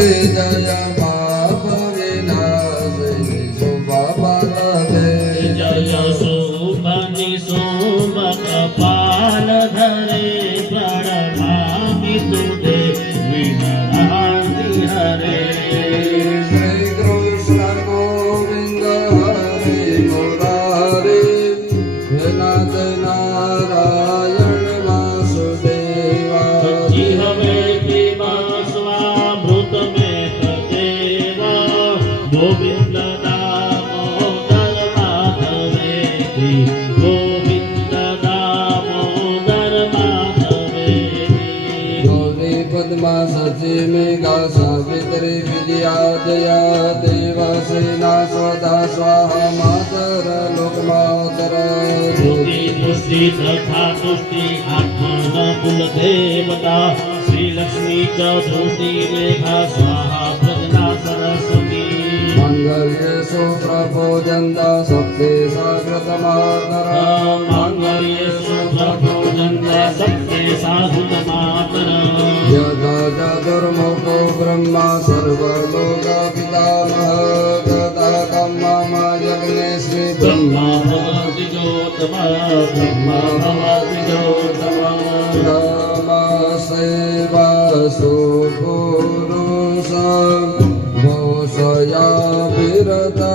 जय पाप विनाश शुभफलदे जय शुभनि शुभ कपाल धरे प्रणमामि तुते विनरांति हरे श्री कृष्ण गोविंद हरे मुरारे हे नाथ नारायण वासुदेवा जिह्वे स्वामृत में तदेवा गोविंद दामोदर माधवेति गोविंद दामोदर माधवेति गौरी पद्मा सची मेघा सावित्री विद्या दया देवसेना स्वधा स्वाहा मातर लोकमातर श्रुति पुष्टि तथा तुष्टि आत्मन कुल देवता श्री लक्ष्मी चतुर्थी मेघा स्वाहा प्रजना सरस्वती मंगल्येषु प्रभोजन्ता सप्ते साग्रतमातर मांगल्येषु प्रभोजन्ते सप्ते साधुतमातर यदा चतुर्मुखो ब्रह्मा सर्वलोकपितामहः तथा कम्मा यज्ञेश्वरी ब्रह्मा भवति ज्योतमः ब्रह्मा भवति ज्योतमः नमस्ते वासुपुरुषं भूषया विरता